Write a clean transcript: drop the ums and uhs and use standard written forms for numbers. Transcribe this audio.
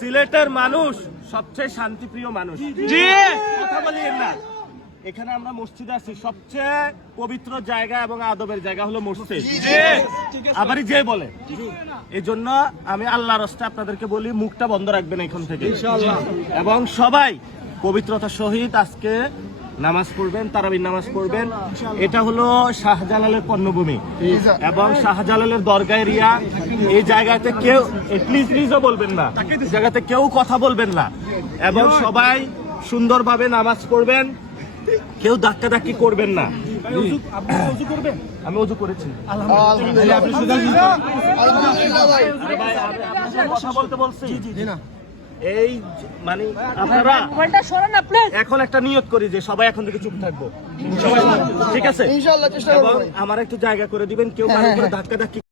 সিলেটের মানুষ সবচেয়ে শান্তিপ্রিয় মানুষ। কথা বলিয়েন না। এখানে আমরা মসজিদে আছি, সবচেয়ে পবিত্র জায়গা এবং আদবের জায়গা হলো মসজিদ। আবারই যে বলে, এই জন্য আমি আল্লাহর রাস্তায় আপনাদেরকে বলি, মুখটা বন্ধ রাখবেন এখন থেকে এবং সবাই পবিত্রতার সহিত আজকে নামাজ পড়বেন, তারাবির নামাজ পড়বেন। এটা হলো শাহজালালের পণ্যভূমি এবং শাহজালালের দরগা এরিয়া। এই জায়গাতে কেউ প্লিজও বলবেন না, এই জায়গাতে কেউ কথা বলবেন না এবং সবাই সুন্দরভাবে নামাজ পড়বেন, কেউ ধাক্কাধাক্কি করবেন না। আমি ওযু করেছি। কথা বলতে বলছি এই মানে আপনারা এখন একটা নিয়ত করি যে সবাই এখন থেকে চুপ থাকবো, ঠিক আছে? এবং আমার একটু জায়গা করে দিবেন, কেউ ধাক্কাধাক্কি